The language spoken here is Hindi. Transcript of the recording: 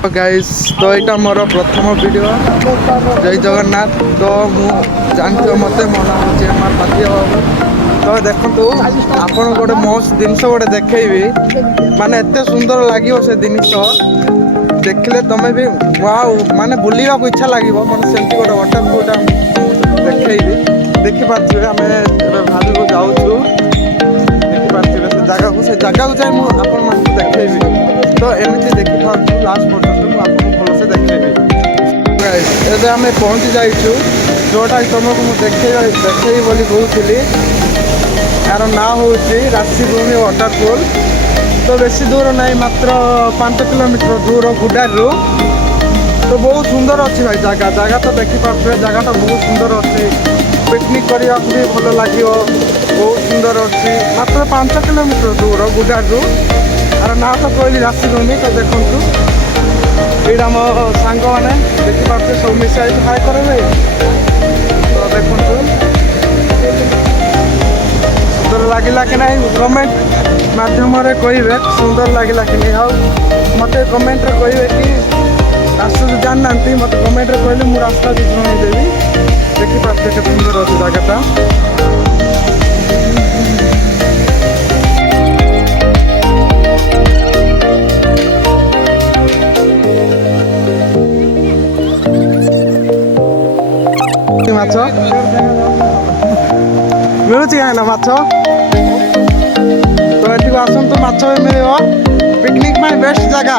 गाइस तो यहाँ मोर प्रथम वीडियो जय जगन्नाथ। तो मुझे मत मना होमार बाध्य बाबू। तो देखो आपन गोटे मस्त जिनस गोटे देखी माने एत सुंदर लगे से जिनस देखले तुम्हें भी वाओ माने बुलवा को इच्छा लगे मैंने सेमती गोटे वाटरफॉल देखी देखिपे आम भाभी को जाऊँ देखिपे से जगह को जाए मुझे देखी। तो एमती देखी था लास्ट पर्यटन मुझे भलसे देखी। आम पहुँची जाइछु जोटा तुमको मुझे देखे बोली कहूली यार ना हूँ राशिभूमि वाटरफॉल। तो बेसी दूर नहीं मात्र 5 किलोमीटर दूर गुडारू। तो बहुत सुंदर अच्छी भाई जगह जगह तो देखिपे जगह बहुत सुंदर अच्छी पिकनिक करने भी भल लगे बहुत सुंदर अच्छी मात्र 5 किलोमीटर दूर गुडारू यार ना तो कहली राशिभूमि। तो देखु ये मो सांग मैंने देखिपे सब मिसाई हाय करे। तो देखु सुंदर लगिला कि नहीं कमेंट माध्यम कहे सुंदर लगिला कि नहीं। मत कमेंट कहे कि रास्ता जो जानना मत कमेंट कहले मुझे रास्ता भी जनईदेवी। देखिपे के सुंदर अच्छी जगहटा। माछ मिलूँ क्या माछ। तो ये आसतु माछ भी मिल पिकनिक बेस्ट जगह।